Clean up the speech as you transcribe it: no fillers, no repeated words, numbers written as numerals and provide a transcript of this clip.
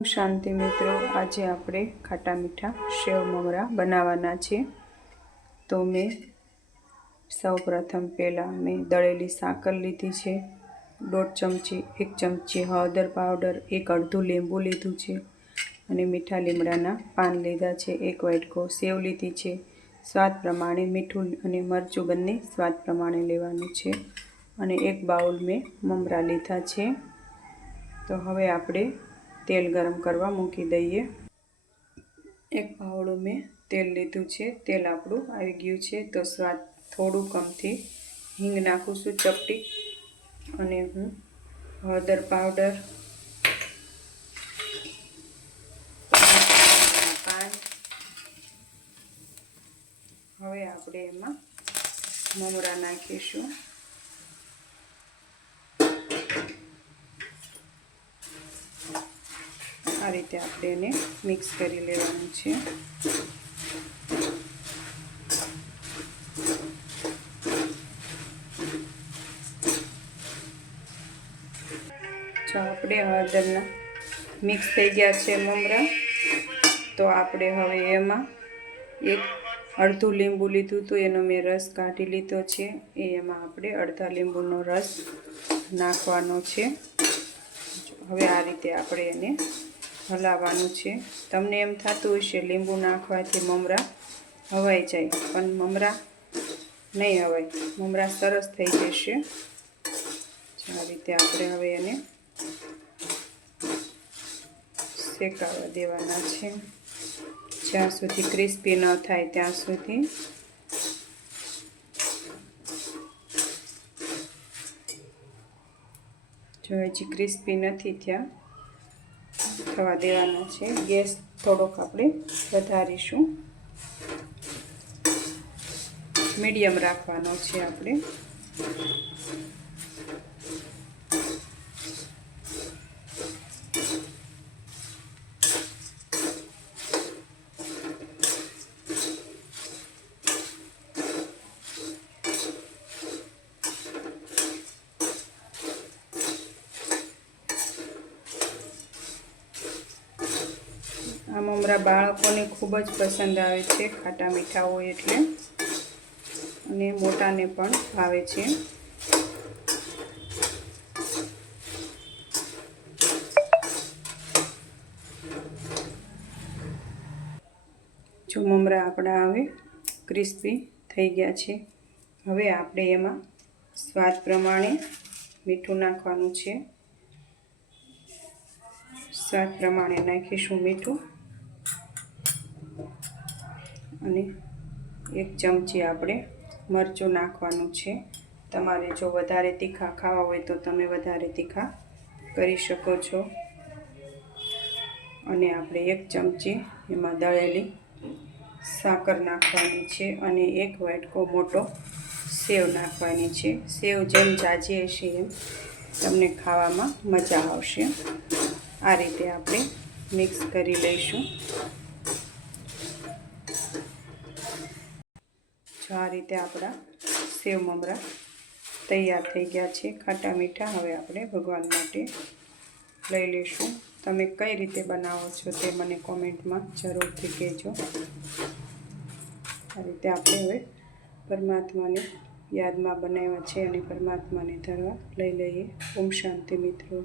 શાંતિ મિત્રો, આજે આપણે ખાટા મીઠા સેવ મમરા બનાવવાના છે। તો મેં સૌપ્રથમ પહેલાં મેં દળેલી સાકર લીધી છે, 1.5 ચમચી, 1 ચમચી હળદર પાવડર, 1 અડધું લીંબુ લીધું છે અને મીઠા લીમડાના પાન લીધા છે। 1 વાટકો સેવ લીધી છે, સ્વાદ પ્રમાણે મીઠું અને મરચું બંને સ્વાદ પ્રમાણે લેવાનું છે અને 1 બાઉલ મેં મમરા લીધા છે। તો હવે આપણે તેલ ગરમ કરવા મૂકી દઈએ। 1 પાવડું મેં તેલ લીધું છે, તેલ આપણું આવી ગયું છે। તો સ્વાદ થોડું કમથી હિંગ નાખું છું, ચપટી, અને હું હળદર પાવડર, પાન, હવે આપણે એમાં મમરા નાખીશું। આ રીતે આપણે એને મિક્સ કરી લેવાનું છે। જો આપણે હળદરના મિક્સ થઈ ગયા છે મમરા, તો આપણે હવે એમાં અડધું લીંબુ લીધું હતું, એનો મેં રસ કાઢી લીધો છે, એમાં આપણે અડધા લીંબુનો રસ નાખવાનો છે। હવે આ રીતે આપણે એને હલાવવાનું છે। તમને એમ થતું હશે લીંબુ નાખવાથી મમરા હવાઈ જાય, પણ મમરા નહીં હવાય, મમરા સરસ થઈ જશે। આ રીતે આપણે હવે એને શેકાવા દેવાના છે, જ્યાં સુધી ક્રિસ્પી ન થાય ત્યાં સુધી। જો હજી ક્રિસ્પી નથી થવા દેવાના છે। ગેસ થોડોક આપણે વધારીશું, મીડિયમ રાખવાનો છે આપણે। આ મમરા બાળકોને ખૂબ જ પસંદ આવે છે, ખાટા મીઠા હોય એટલે, અને મોટાને પણ ભાવે છે। જો મમરા આપણા હવે ક્રિસ્પી થઈ ગયા છે, હવે આપણે એમાં સ્વાદ પ્રમાણે મીઠું નાખવાનું છે। સ્વાદ પ્રમાણે નાખીશું મીઠું, અને 1 ચમચી આપણે મરચું નાખવાનું છે। તમારે જો વધારે તીખા ખાવા હોય તો તમે વધારે તીખા કરી શકો છો। અને આપણે 1 ચમચી એમાં દળેલી સાકર નાખવાની છે, અને 1 વાટકો મોટો સેવ નાખવાની છે। સેવ જેમ જાજી હશે એમ તમને ખાવામાં મજા આવશે। આ રીતે આપણે મિક્સ કરી લઈશું। જો આ રીતે આપણા સેવ મમરા તૈયાર થઈ ગયા છે, ખાટા મીઠા। હવે આપણે ભગવાન માટે લઈ લઈશું। તમે કઈ રીતે બનાવો છો તે મને કોમેન્ટમાં જરૂરથી કહેજો। આ રીતે આપણે હવે પરમાત્માની યાદમાં બનાવ્યા છે, અને પરમાત્માને ધરવા લઈ લઈએ। ઓમ શાંતિ મિત્રો।